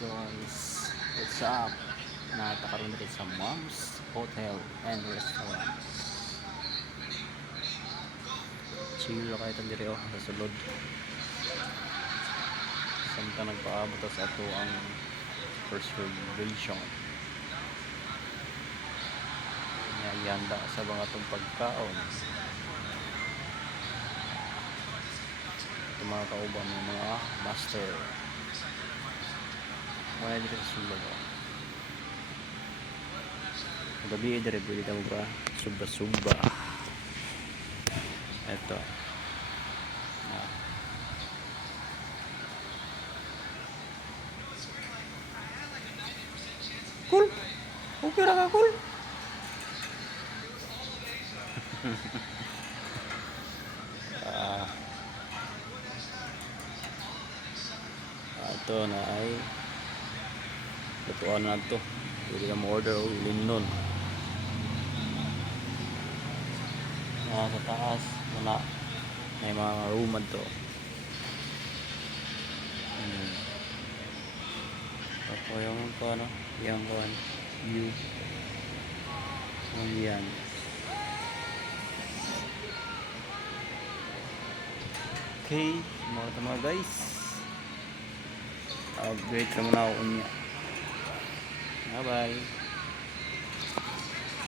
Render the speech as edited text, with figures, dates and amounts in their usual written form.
guys, what's up? Natakaroon natin sa Mom's Hotel and Restaurant. Chill kayo tandiri sa sulod. Samtang nagpaabot sa ato ang first reservation. Yanda sa mga itong pagkaon. Ito mga kauban ng mga master. Mga dito sa sulod. Gabi dire pwede ka mo ba? Suba-suba. Ito. Cool. Okay ra ka cool. Ito na ay lutuan na ito. Pwede ka mo-order o limnon. Sa taas may mga room to. Tapos yung ano, yung view. Yan. Okay, mga guys. Upgrade ka muna ako niya. Bye bye.